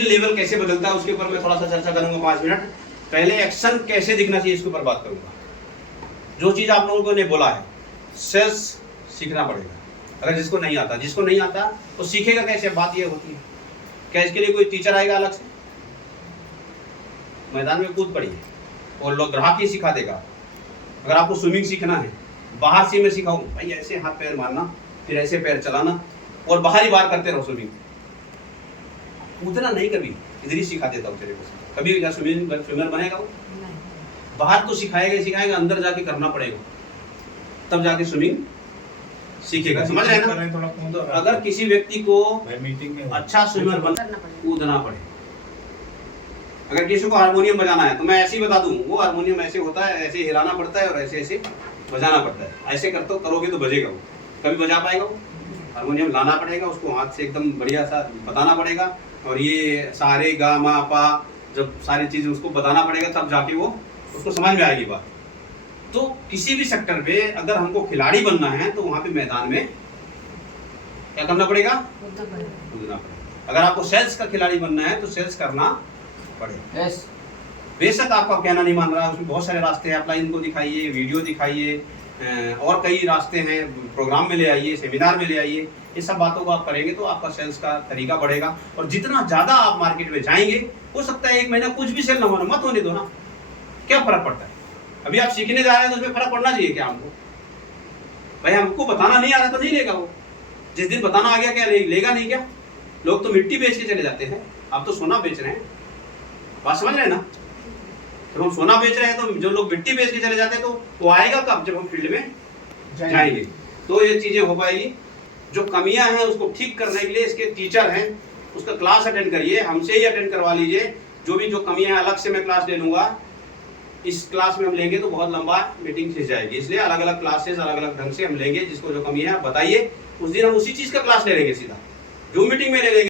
Level कैसे बदलता है उसके ऊपर मैं थोड़ा सा चर्चा करूंगा 5 मिनट। पहले एक्शन कैसे दिखना चाहिए इसके ऊपर बात करूंगा। जो चीज आप लोगों ने बोला है, सेल्स सीखना पड़ेगा। अगर जिसको नहीं आता तो सीखेगा कैसे? बात ये होती है, क्या इसके लिए कोई टीचर आएगा अलग से? मैदान में कूद पड़िए और लोग ग्राहक ही सिखा देगा। अगर आपको स्विमिंग सीखना है, बाहर से मैं सिखाऊं भाई ऐसे हाथ पैर मारना, फिर ऐसे पैर चलाना और बाहर ही बाहर करते रहो स्विमिंग, कूदना नहीं। कभी इधर ही सिखा देता हूँ तेरे को। कभी क्या स्विमर बनेगा वो? बाहर तो सिखाएगा, अंदर जाके करना पड़ेगा, तब जाके स्विमिंग सीखेगा। समझ रहे हैं ना? तो अगर किसी व्यक्ति को अच्छा स्विमर कूदना पड़े, अगर किसी को हारमोनियम बजाना है तो मैं ऐसे ही बता दूं, वो हारमोनियम ऐसे होता है, ऐसे हिलाना पड़ता है और ऐसे ऐसे बजाना पड़ता है। ऐसे करोगे तो बजेगा वो, कभी बजा पाएगा वो? हारमोनियम लाना पड़ेगा उसको, हाथ से एकदम बढ़िया सा बताना पड़ेगा, और ये सारे गा मा पा जब सारी चीजें उसको बताना पड़ेगा, तब जाके वो उसको समझ में आएगी बात। तो किसी भी सेक्टर पे अगर हमको खिलाड़ी बनना है तो वहां पे मैदान में क्या करना पड़ेगा? कूदना पड़ेगा। अगर आपको सेल्स का खिलाड़ी बनना है तो सेल्स करना पड़ेगा। yes. बेशक आपका कहना नहीं मान रहा, उसमें बहुत सारे रास्ते हैं। आप लाइन को दिखाइए, वीडियो दिखाइए, और कई रास्ते हैं, प्रोग्राम में ले आइए, सेमिनार में ले आइए। ये सब बातों को आप करेंगे तो आपका सेल्स का तरीका बढ़ेगा। और जितना ज्यादा आप मार्केट में जाएंगे, हो सकता है 1 महीना कुछ भी सेल ना होना, मत होने दो ना, क्या फर्क पड़ता है? अभी आप सीखने जा रहे हैं तो उसमें फर्क पड़ना चाहिए क्या हमको? भाई हमको बताना नहीं आ रहा तो नहीं लेगा वो, जिस दिन बताना आ गया क्या लेगा नहीं क्या? लोग तो मिट्टी बेच के चले जाते हैं, आप तो सोना बेच रहे हैं। बात समझ रहे हैं ना? जब हम सोना बेच रहे हैं तो जो लोग मिट्टी बेच के चले जाते हैं तो वो आएगा कब? जब हम फील्ड में जाएंगे तो ये चीजें हो पाएगी। जो कमियां हैं उसको ठीक करने के लिए इसके टीचर हैं, उसका क्लास अटेंड करिए, हमसे ही अटेंड करवा लीजिए। जो भी जो कमियां हैं अलग से मैं क्लास ले लूंगा। इस क्लास में हम लेंगे तो बहुत लंबा मीटिंग खिंच जाएगी, इसलिए अलग अलग क्लासेस अलग अलग ढंग से हम लेंगे। जिसको जो कमियां है बताइए, उस दिन हम उसी चीज का क्लास ले लेंगे, सीधा जूम मीटिंग में ले लेंगे।